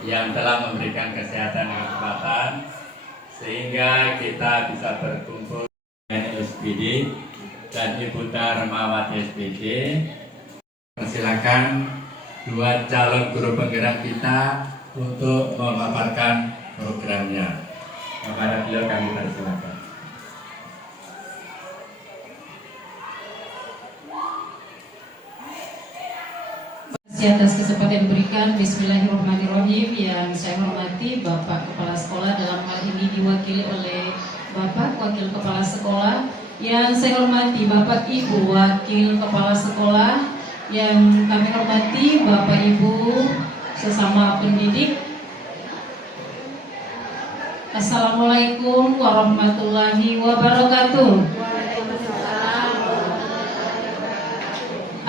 yang telah memberikan kesehatan dan kekuatan sehingga kita bisa berkumpul dengan SPD dan Ibu Darmawati SPD. Persilakan dua calon guru penggerak kita untuk memaparkan programnya. Kepada beliau kami persilakan. Atas kesempatan yang diberikan, Bismillahirrahmanirrahim. Yang saya hormati Bapak Kepala Sekolah, dalam hal ini diwakili oleh Bapak Wakil Kepala Sekolah. Yang saya hormati Bapak Ibu Wakil Kepala Sekolah. Yang kami hormati Bapak Ibu sesama pendidik. Assalamualaikum warahmatullahi wabarakatuh.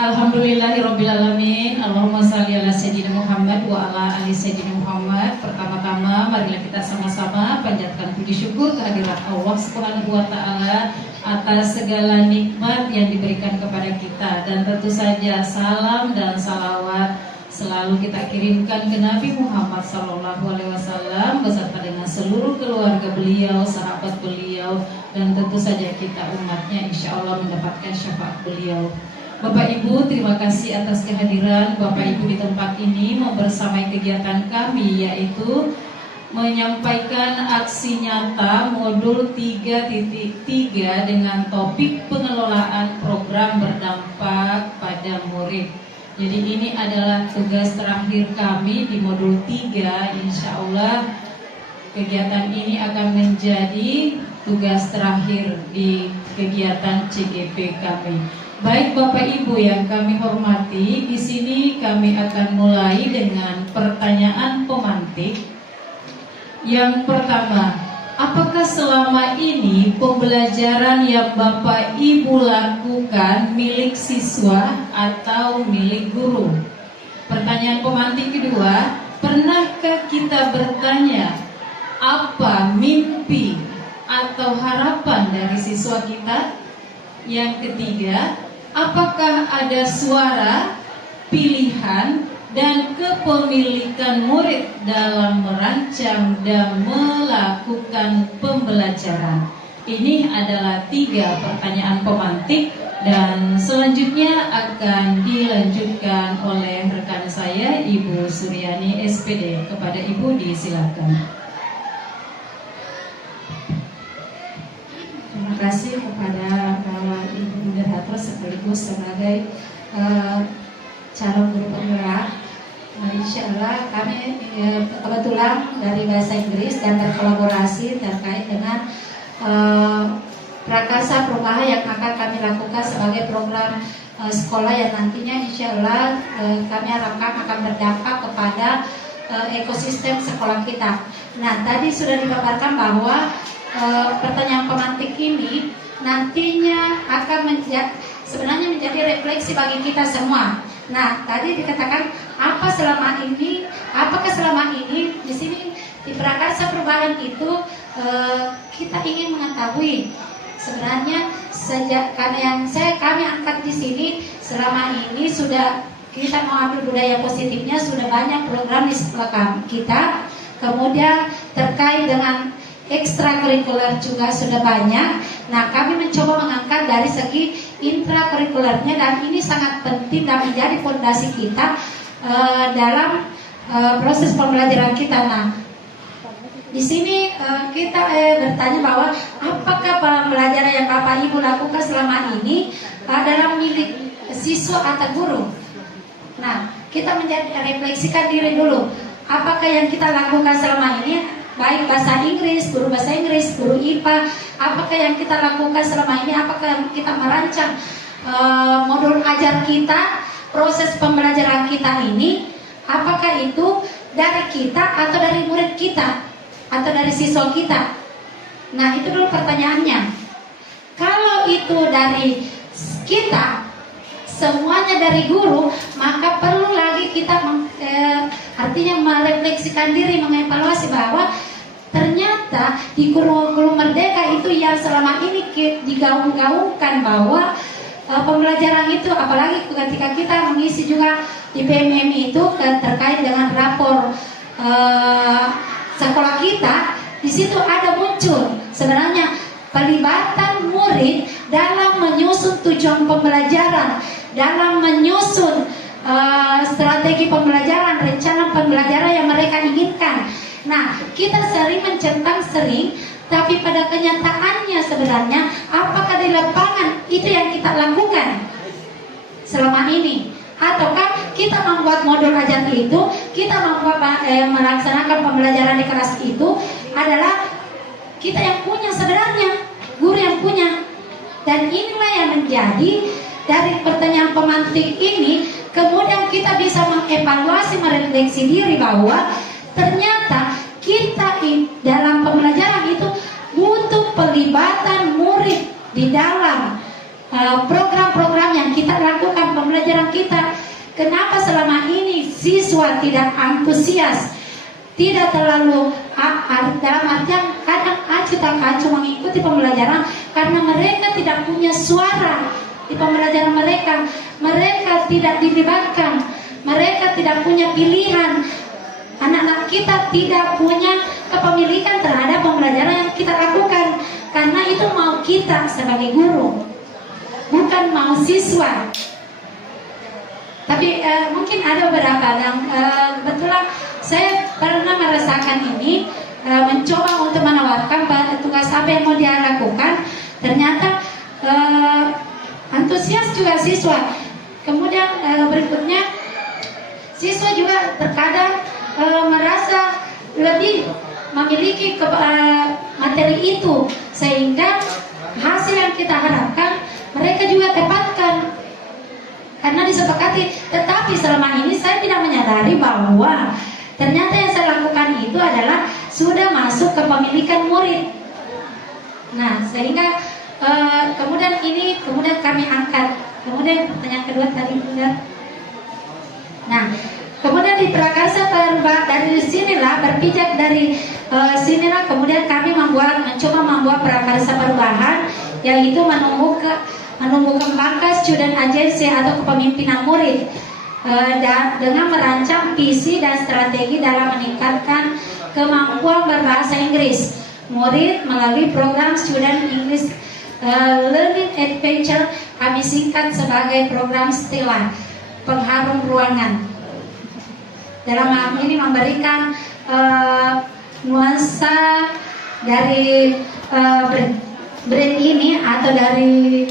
Alhamdulillahirrabbilalamin. Allahumma salli ala Sayyidina Muhammad wa ala ali Sayyidina Muhammad. Pertama-tama marilah kita sama-sama panjatkan puji syukur kehadirat Allah Subhanahu wa taala atas segala nikmat yang diberikan kepada kita, dan tentu saja salam dan salawat selalu kita kirimkan ke Nabi Muhammad SAW beserta dengan seluruh keluarga beliau, sahabat beliau, dan tentu saja kita umatnya insya Allah mendapatkan syafaat beliau. Bapak Ibu, terima kasih atas kehadiran Bapak Ibu di tempat ini membersamai kegiatan kami, yaitu menyampaikan aksi nyata modul 3.3 dengan topik pengelolaan program berdampak pada murid. Jadi ini adalah tugas terakhir kami di modul 3. Insya Allah kegiatan ini akan menjadi tugas terakhir di kegiatan CGP kami. Baik Bapak Ibu yang kami hormati, di sini kami akan mulai dengan pertanyaan pemantik. Yang pertama, apakah selama ini pembelajaran yang Bapak Ibu lakukan milik siswa atau milik guru? Pertanyaan pemantik kedua, pernahkah kita bertanya apa mimpi atau harapan dari siswa kita? Yang ketiga, apakah ada suara, pilihan, dan kepemilikan murid dalam merancang dan melakukan pembelajaran? Ini adalah 3 pertanyaan pemantik, dan selanjutnya akan dilanjutkan oleh rekan saya Ibu Suryani SPD. Kepada Ibu disilakan. Terima kasih kepada Ibu Moderator sekaligus sebagai calon guru penggerak. Insya Allah kami kebetulan dari bahasa Inggris dan berkolaborasi terkait dengan prakarsa perubahan yang akan kami lakukan sebagai program sekolah yang nantinya insya Allah kami harapkan akan berdampak kepada ekosistem sekolah kita. Nah, tadi sudah dipaparkan bahwa pertanyaan pemantik ini nantinya akan sebenarnya menjadi refleksi bagi kita semua. Nah, tadi dikatakan apakah selama ini di sini di prakarsa perubahan itu kita ingin mengetahui sebenarnya sejak kami angkat di sini selama ini sudah kita mau ambil budaya positifnya, sudah banyak program di sekolah kita. Kemudian terkait dengan ekstrakurikuler juga sudah banyak. Nah, kami mencoba mengangkat dari segi intrakurikulernya, dan ini sangat penting dan menjadi fondasi kita dalam proses pembelajaran kita. Nah, di sini kita bertanya bahwa apakah pembelajaran yang Bapak Ibu lakukan selama ini adalah milik siswa atau guru? Nah, kita refleksikan diri dulu. Apakah yang kita lakukan selama ini, baik bahasa Inggris, guru bahasa Inggris, guru IPA, apakah yang kita lakukan selama ini, apakah kita merancang modul ajar kita, proses pembelajaran kita ini, apakah itu dari kita atau dari murid kita atau dari siswa kita? Nah, itu dulu pertanyaannya. Kalau itu dari kita, semuanya dari guru, maka perlu lagi kita artinya merefleksikan diri, mengevaluasi bahwa ternyata di kurikulum merdeka itu yang selama ini digaung-gaungkan bahwa pembelajaran itu, apalagi ketika kita mengisi juga di PMM itu terkait dengan rapor sekolah kita, di situ ada muncul sebenarnya pelibatan murid dalam menyusun tujuan pembelajaran, dalam menyusun strategi pembelajaran, rencana pembelajaran yang mereka inginkan. Nah, kita sering mencentang tapi pada kenyataannya sebenarnya apakah di lapangan itu yang kita lakukan selama ini? Ataukah kita membuat modul ajar itu, kita membuat melaksanakan pembelajaran di kelas itu adalah kita yang punya sebenarnya, guru yang punya. Dan inilah yang menjadi dari pertanyaan pemantik ini, kemudian kita bisa mengevaluasi, merefleksi diri bahwa ternyata kita dalam pembelajaran itu butuh pelibatan murid di dalam program-program yang kita lakukan pembelajaran kita. Kenapa selama ini siswa tidak antusias, tidak terlalu dalam artian kadang acuh tak acuh mengikuti pembelajaran karena mereka tidak punya suara di pembelajaran mereka. Mereka tidak dilibatkan, mereka tidak punya pilihan. Anak-anak kita tidak punya kepemilikan terhadap pembelajaran yang kita lakukan, karena itu mau kita sebagai guru, bukan mau siswa. Tapi mungkin ada beberapa yang kebetulan saya pernah merasakan ini, mencoba untuk menawarkan tugas apa yang mau dia lakukan. Ternyata antusias juga siswa. Kemudian berikutnya siswa juga terkadang merasa lebih memiliki materi itu, sehingga hasil yang kita harapkan mereka juga dapatkan karena disepakati. Tetapi selama ini saya tidak menyadari bahwa ternyata yang saya lakukan itu adalah sudah masuk ke pemilikan murid. Nah, sehingga kemudian kami angkat. Kemudian pertanyaan kedua tadi benar. Nah, kemudian di prakarsa dari sinilah berpijak dari sinilah kemudian kami mencoba membuat prakarsa perubahan, yaitu menumbuh kembangkan student agency atau kepemimpinan murid, dan dengan merancang visi dan strategi dalam meningkatkan kemampuan berbahasa Inggris murid melalui program Student English Learning Adventure, kami singkat sebagai program STELA, pengharum ruangan. Dalam hal ini memberikan nuansa dari brand ini atau dari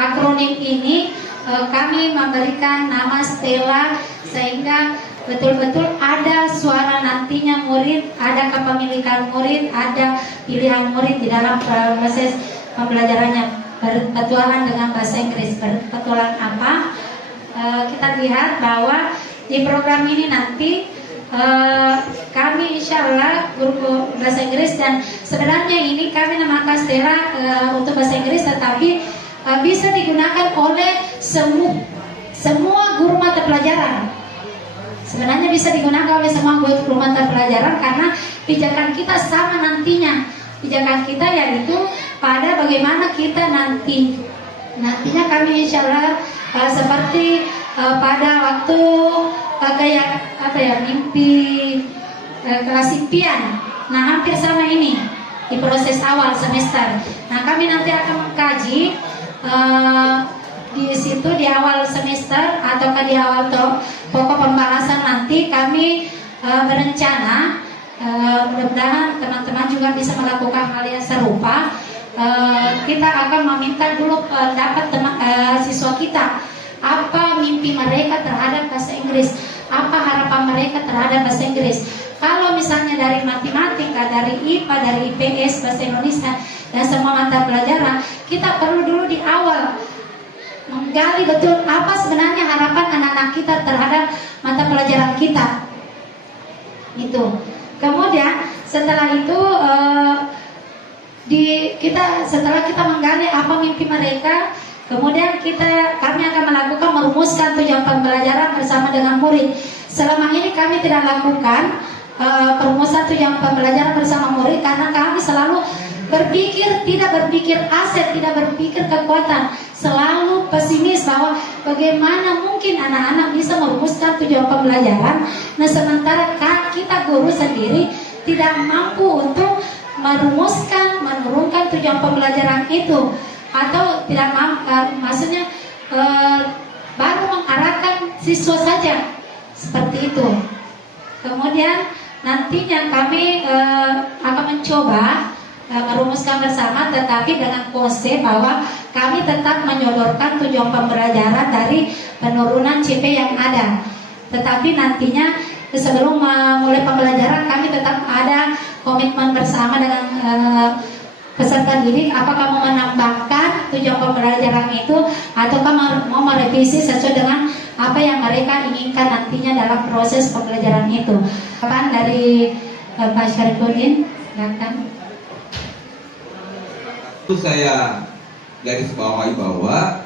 akronim ini, kami memberikan nama STELA sehingga betul-betul ada suara nantinya murid, ada kepemilikan murid, ada pilihan murid di dalam proses pembelajarannya. Berpetualang dengan bahasa Inggris. Berpetualang apa? Kita lihat bahwa di program ini nanti kami insya Allah guru bahasa Inggris, dan sebenarnya ini kami namakan STELA untuk bahasa Inggris, tetapi bisa digunakan oleh semua guru mata pelajaran. Sebenarnya bisa digunakan oleh semua guru mata pelajaran karena pijakan kita sama nantinya. Pijakan kita yaitu pada bagaimana kita nantinya kami insya Allah seperti pada waktu kayak mimpi kelas impian. Nah, hampir sama ini di proses awal semester. Nah, kami nanti akan mengkaji di situ di awal semester ataukah di awal pokok pembahasan nanti kami berencana, mudah-mudahan teman-teman juga bisa melakukan hal yang serupa. Kita akan meminta dulu pendapat siswa kita, apa mimpi mereka terhadap bahasa Inggris, apa harapan mereka terhadap bahasa Inggris. Kalau misalnya dari matematika, dari IPA, dari IPS, bahasa Indonesia, dan semua mata pelajaran, kita perlu dulu di awal menggali betul apa sebenarnya harapan anak-anak kita terhadap mata pelajaran kita. Itu. Kemudian setelah itu setelah kita menggali apa mimpi mereka, kemudian kami akan melakukan merumuskan tujuan pembelajaran bersama dengan murid. Selama ini kami tidak lakukan perumusan tujuan pembelajaran bersama murid karena kami selalu tidak berpikir aset, tidak berpikir kekuatan, selalu pesimis bahwa bagaimana mungkin anak-anak bisa merumuskan tujuan pembelajaran. Nah, sementara kita guru sendiri tidak mampu untuk menurunkan tujuan pembelajaran itu, atau tidak maksudnya baru mengarahkan siswa saja seperti itu. Kemudian nantinya kami akan mencoba merumuskan bersama, tetapi dengan konsep bahwa kami tetap menyodorkan tujuan pembelajaran dari penurunan CP yang ada. Tetapi nantinya sebelum mulai pembelajaran kami tetap ada komitmen bersama dengan peserta didik, apakah mau menambahkan tujuan pembelajaran itu ataukah mau merevisi sesuai dengan apa yang mereka inginkan nantinya dalam proses pembelajaran itu. Kapan dari Pak Syarifudin? Silakan. Saya garis bawahi bahwa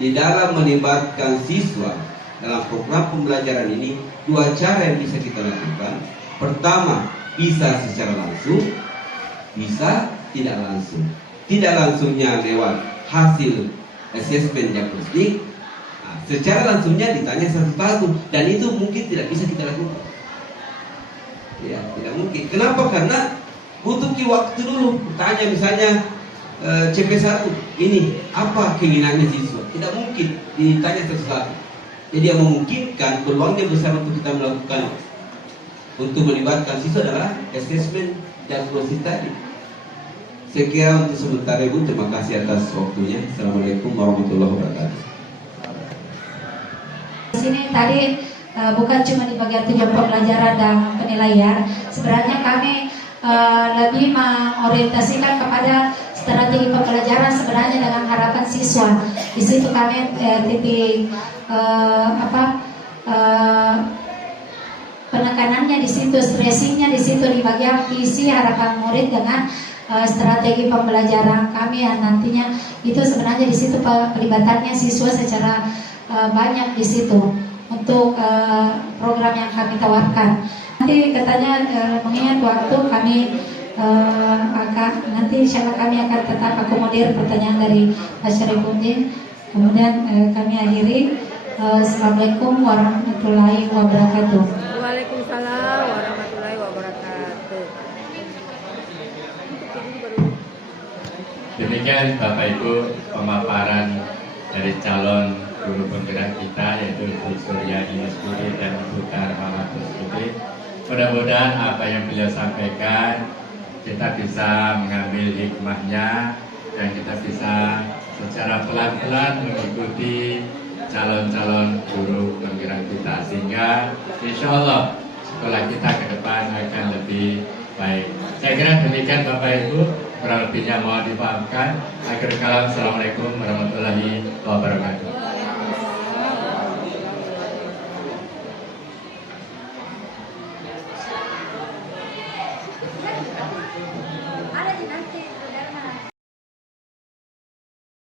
di dalam melibatkan siswa dalam program pembelajaran ini, dua cara yang bisa kita lakukan. Pertama, bisa secara langsung, bisa tidak langsung. Tidak langsungnya lewat hasil asesmen diagnostik, secara langsungnya ditanya satu-satu, dan itu mungkin tidak bisa kita lakukan. Ya, tidak mungkin. Kenapa? Karena butuh waktu dulu. Tanya misalnya CP1 ini apa keinginannya siswa, tidak mungkin ditanya satu-satu. Jadi yang memungkinkan peluangnya besar untuk kita melakukan untuk melibatkan siswa adalah asesmen diagnostik tadi. Saya kira untuk sementara Ibu, terima kasih atas waktunya. Assalamualaikum warahmatullahi wabarakatuh. Di sini tadi bukan cuma di bagian tujuan pembelajaran dan penilaian, sebenarnya kami lebih mengorientasikan kepada strategi pembelajaran sebenarnya dengan harapan siswa. Di situ kami titik penekanannya di situ, stressingnya di situ, di bagian visi harapan murid dengan strategi pembelajaran kami yang nantinya itu sebenarnya di situ pelibatannya siswa secara banyak di situ untuk program yang kami tawarkan. Nanti katanya mengingat waktu kami nanti insya Allah kami akan tetap akomodir pertanyaan dari Pak Syarifudin. Kemudian kami akhiri. Assalamualaikum warahmatullahi wabarakatuh. Waalaikumsalam warahmatullahi wabarakatuh. Demikian Bapak Ibu pemaparan dari calon guru penggerak kita, yaitu Bu Suryani Masburi dan Bu Tarmawati Masburi. Mudah-mudahan apa yang beliau sampaikan kita bisa mengambil hikmahnya dan kita bisa secara pelan-pelan mengikuti calon-calon guru penggerak kita, sehingga insya Allah sekolah kita ke depan akan lebih baik. Saya kira demikian Bapak Ibu, kurang lebihnya mohon dimaafkan. Akhir kalam, Assalamualaikum warahmatullahi wabarakatuh.